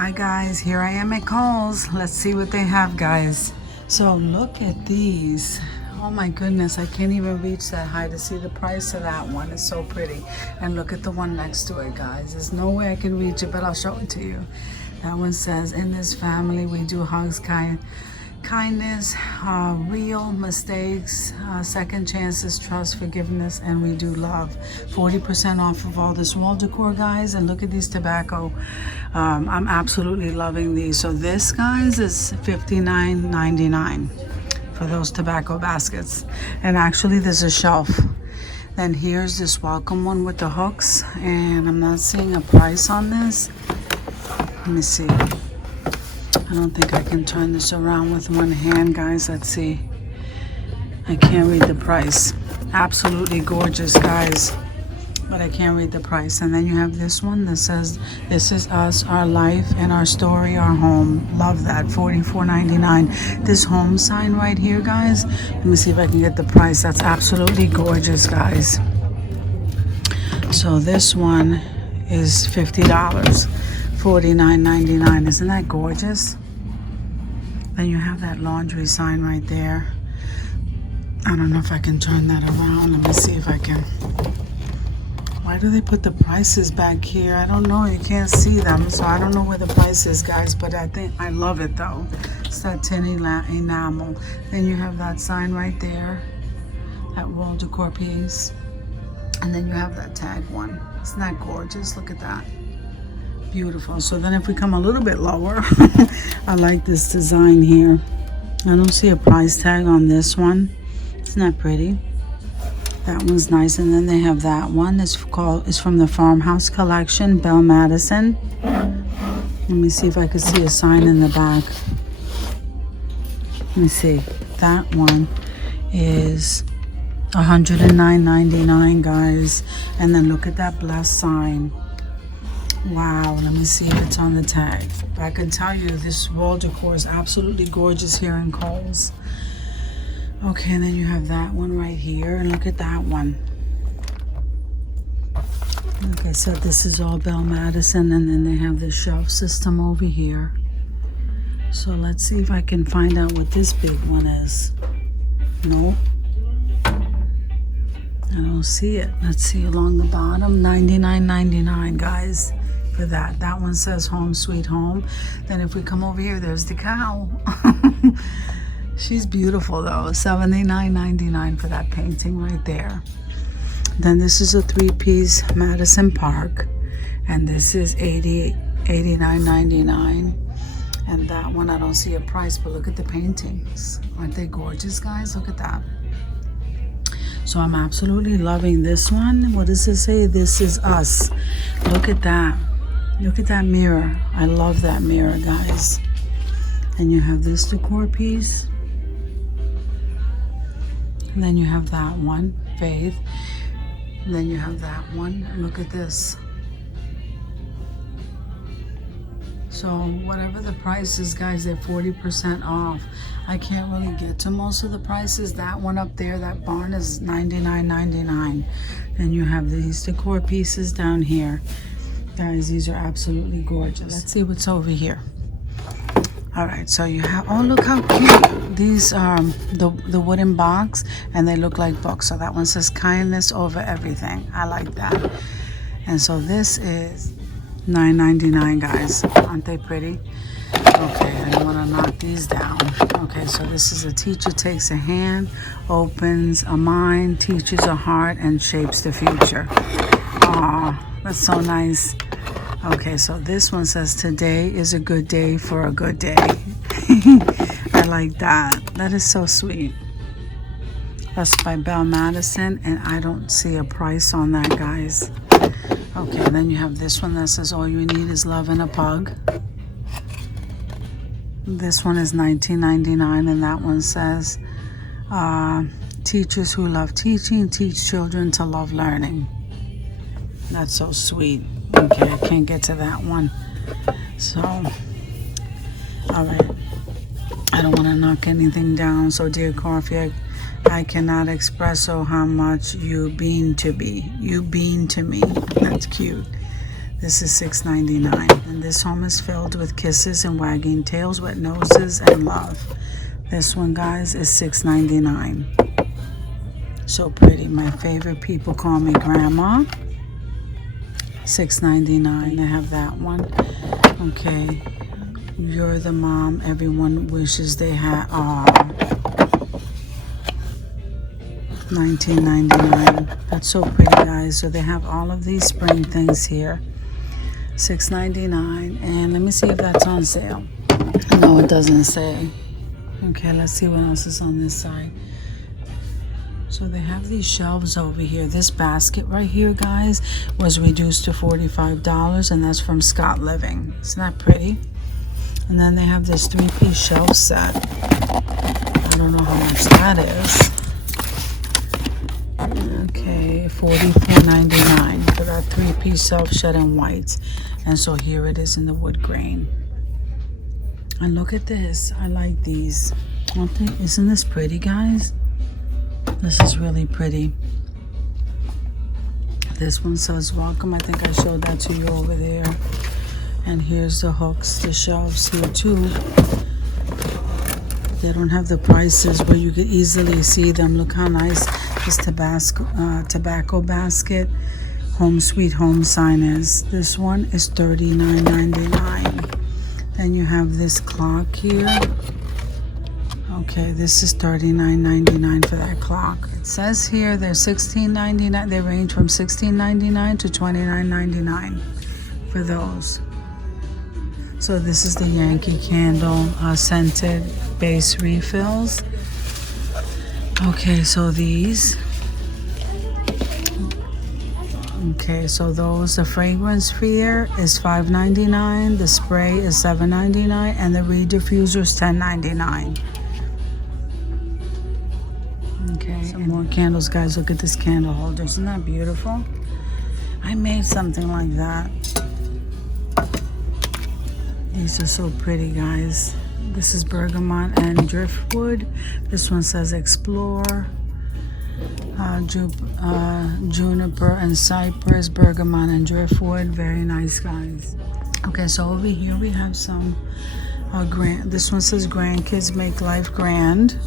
Hi guys, here I am at Khol'S. Let's see what they have, guys. So look at these. Oh my goodness, I can't even reach that high to see the price of that one. It's so pretty. And look at the one next to it, guys. There's no way I can reach it, but I'll show it to you. That one says, in this family we do hugs, kindness, real mistakes, second chances, trust, forgiveness, and we do love. 40% off of all this wall decor, guys. And look at these tobacco. I'm absolutely loving these. So this, guys, is $59.99 for those tobacco baskets. And actually there's a shelf. Then here's this welcome one with the hooks, and I'm not seeing a price on this. Let me see. I don't think I can turn this around with one hand, guys. Let's see. I can't read the price. Absolutely gorgeous, guys. But I can't read the price. And then you have this one that says, this is us, our life, and our story, our home. Love that. $44.99. This home sign right here, guys. Let me see if I can get the price. That's absolutely gorgeous, guys. So this one is $50. $49.99. Isn't that gorgeous? Then you have that laundry sign right there. I don't know if I can turn that around. Let me see if I can. Why do they put the prices back here? I don't know. You can't see them, so I don't know where the price is, guys. But I think I love it though. It's that tin enamel. Then you have that sign right there, that wall decor piece, and then you have that tag one. Isn't that gorgeous? Look at that. Beautiful. So then if we come a little bit lower, I like this design here. I don't see a price tag on this one. Isn't that pretty? That one's nice. And then they have that one. It's from the Farmhouse Collection, Belle Madison. Let me see if I could see a sign in the back. Let me see. That one is $109.99, guys. And then look at that blessed sign. Wow, let me see if it's on the tag. But I can tell you this wall decor is absolutely gorgeous here in Khol'S. Okay, and then you have that one right here, and look at that one. Like I said, this is all Belle Madison, and then they have the shelf system over here. So let's see if I can find out what this big one is. No, I don't see it. Let's see along the bottom, $99.99, guys. For that. That one says Home Sweet Home. Then if we come over here, there's the cow. She's beautiful though. $79.99 for that painting right there. Then this is a three-piece Madison Park, and this is $89.99. And that one I don't see a price, but look at the paintings. Aren't they gorgeous, guys? Look at that. So I'm absolutely loving this one. What does it say? This is us. Look at that. Look at that mirror. I love that mirror, guys. And you have this decor piece. And then you have that one, Faith. And then you have that one. Look at this. So whatever the price is, guys, they're 40% off. I can't really get to most of the prices. That one up there, that barn, is $99.99. Then you have these decor pieces down here. Guys, these are absolutely gorgeous. Let's see what's over here. All right, so you have, oh, look how cute. These are the wooden box, and they look like books. So that one says kindness over everything. I like that. And so this is $9.99, guys. Aren't they pretty? Okay, I don't want to knock these down. Okay, so this is a teacher takes a hand, opens a mind, teaches a heart, and shapes the future. Aw, that's so nice. Okay, so this one says, today is a good day for a good day. I like that. That is so sweet. That's by Belle Madison, and I don't see a price on that, guys. Okay, then you have this one that says, all you need is love and a pug. This one is $19.99, and that one says, teachers who love teaching teach children to love learning. That's so sweet. Okay, I can't get to that one. So, all right. I don't want to knock anything down. So, dear Coffee, I cannot express how much you mean to me. You mean to me. That's cute. This is $6.99. And this home is filled with kisses and wagging tails, wet noses, and love. This one, guys, is $6.99. So pretty. My favorite people call me Grandma. $6.99. I have that one. Okay. You're the mom everyone wishes they had. $19.99. That's so pretty, guys. So they have all of these spring things here. $6.99. And let me see if that's on sale. No, it doesn't say. Okay, let's see what else is on this side. So they have these shelves over here. This basket right here, guys, was reduced to $45, and that's from Scott Living. Isn't that pretty? And then they have this 3-piece shelf set. I don't know how much that is. Okay, $44.99 for that 3-piece shelf set in white. And so here it is in the wood grain. And look at this. I like these. Isn't this pretty, guys? This is really pretty. This one says welcome. I think I showed that to you over there. And here's the hooks, the shelves here too. They don't have the prices where you could easily see them. Look how nice this tobacco basket home sweet home sign is. This one is $39.99. Then you have this clock here. Okay, this is $39.99 for that clock. It says here they're $16.99. They range from $16.99 to $29.99 for those. So this is the Yankee Candle scented base refills. Okay, so these. Okay, so those, the fragrance sphere is $5.99, the spray is $7.99, and the reed diffuser is $10.99. Okay, some more candles, guys. Look at this candle holder. Isn't that beautiful? I made something like that. These are so pretty, guys. This is bergamot and driftwood. This one says explore. Juniper and cypress, bergamot and driftwood. Very nice, guys. Okay, so over here we have some this one says grandkids make life grand.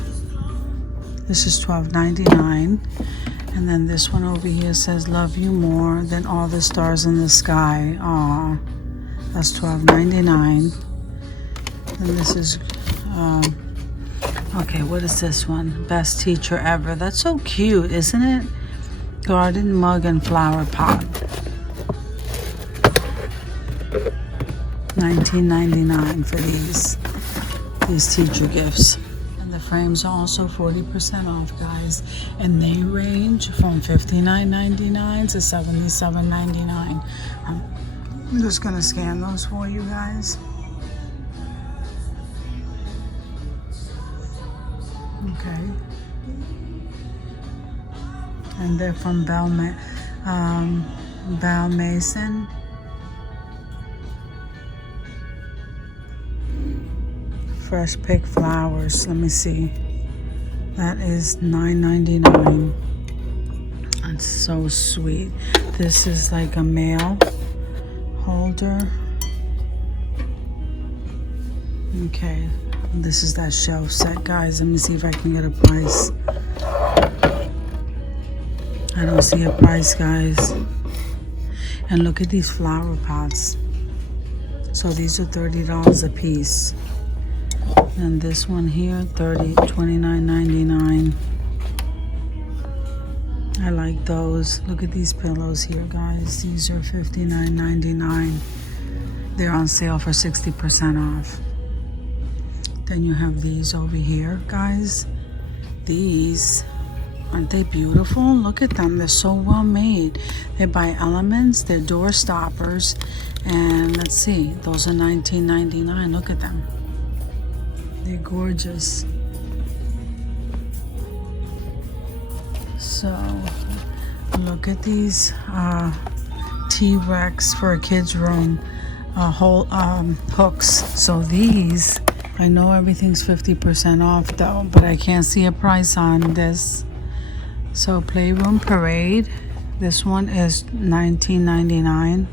This is $12.99. And then this one over here says love you more than all the stars in the sky. Aw, that's $12.99. And this is okay, what is this one? Best teacher ever. That's so cute, isn't it? Garden mug and flower pot. $19.99 for these teacher gifts. And the frames are also 40% off, guys. And they range from $59.99 to $77.99. I'm just gonna scan those for you guys. Okay. And they're from Bell Mason. Fresh pick flowers. Let me see. That is $9.99. That's so sweet. This is like a mail holder. Okay. This is that shelf set, guys. Let me see if I can get a price. I don't see a price, guys. And look at these flower pots. So these are $30 a piece. And this one here, $29.99. I like those. Look at these pillows here, guys. These are $59.99. They're on sale for 60% off. Then you have these over here, guys. These, aren't they beautiful? Look at them. They're so well made. They're by Elements. They're door stoppers. And let's see, those are $19.99. Look at them. They're gorgeous. So look at these T-Rex for a kid's room whole hooks. So these, I know everything's 50% off though, but I can't see a price on this. So Playroom Parade, this one is $19.99.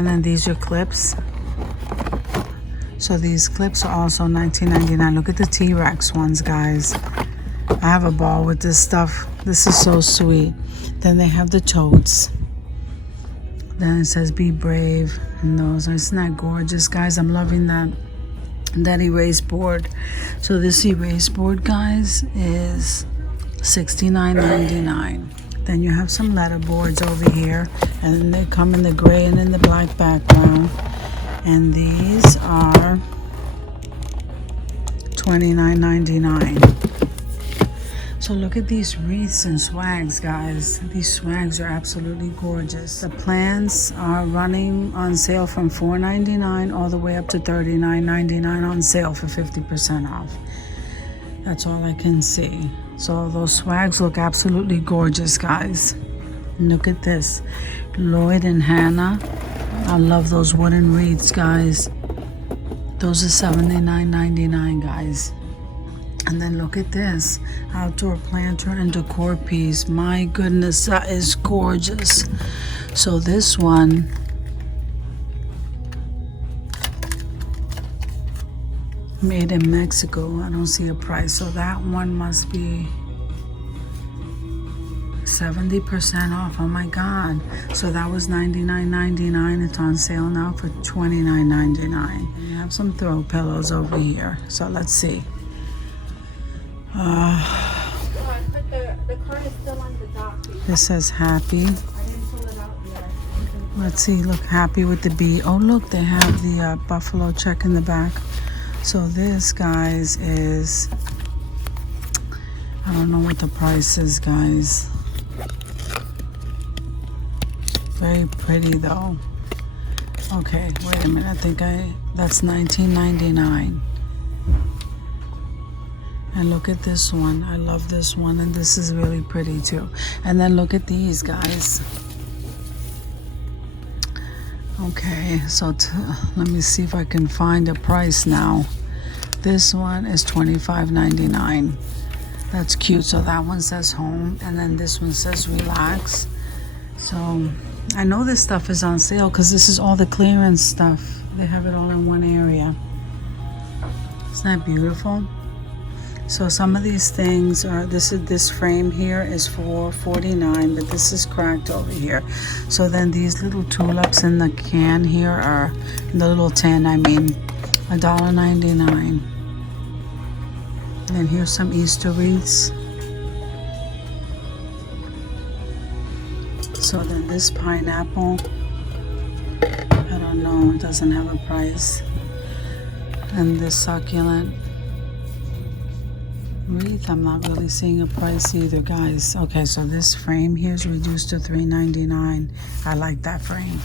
And then these are clips. So these clips are also $19.99. Look at the T-Rex ones, guys. I have a ball with this stuff. This is so sweet. Then they have the totes. Then it says be brave. And those, isn't that gorgeous, guys? I'm loving that erase board. So this erase board, guys, is $69.99. Then you have some letter boards over here, and then they come in the gray and in the black background. And these are $29.99. So look at these wreaths and swags, guys. These swags are absolutely gorgeous. The plants are running on sale from $4.99 all the way up to $39.99 on sale for 50% off. That's all I can see. So those swags look absolutely gorgeous, guys. Look at this. Lloyd and Hannah. I love those wooden wreaths, guys. Those are $79.99, guys. And then look at this. Outdoor planter and decor piece. My goodness, that is gorgeous. So this one made in Mexico. I don't see a price. So that one must be 70% off. Oh my God. So that was $99.99. It's on sale now for $29.99. And you have some throw pillows over here. So let's see. The card is still on the dock. This says happy. I didn't pull it out yet. Let's see. Look, happy with the bee. Oh, look, they have the buffalo check in the back. So this, guys, is, I don't know what the price is, guys. Very pretty though. Okay, wait a minute. I think that's $19.99. And look at this one. I love this one, and this is really pretty too. And then look at these, guys. Okay, so let me see if I can find a price now. This one is $25.99. That's cute. So that one says home, and then this one says relax. So I know this stuff is on sale because this is all the clearance stuff. They have it all in one area. Isn't that beautiful? So some of these things are, this frame here is for $49, but this is cracked over here. So then these little tulips in the can here are, in the little tin, I mean, $1.99. And here's some Easter wreaths. So then this pineapple, I don't know, it doesn't have a price. And this succulent wreath, I'm not really seeing a price either, guys. Okay, so this frame here is reduced to $3.99. I like that frame.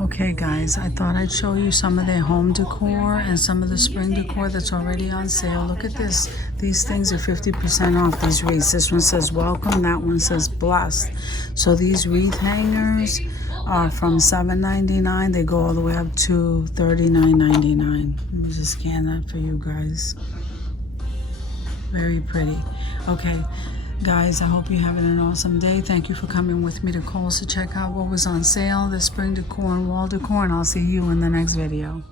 Okay, guys, I thought I'd show you some of their home decor and some of the spring decor that's already on sale. Look at this. These things are 50% off, these wreaths. This one says welcome, that one says blessed. So these wreath hangers are from $7.99. They go all the way up to $39.99. Let me just scan that for you guys. Very pretty. Okay, guys, I hope you're having an awesome day. Thank you for coming with me to Khol'S to check out what was on sale, the spring decor and wall decor, and I'll see you in the next video.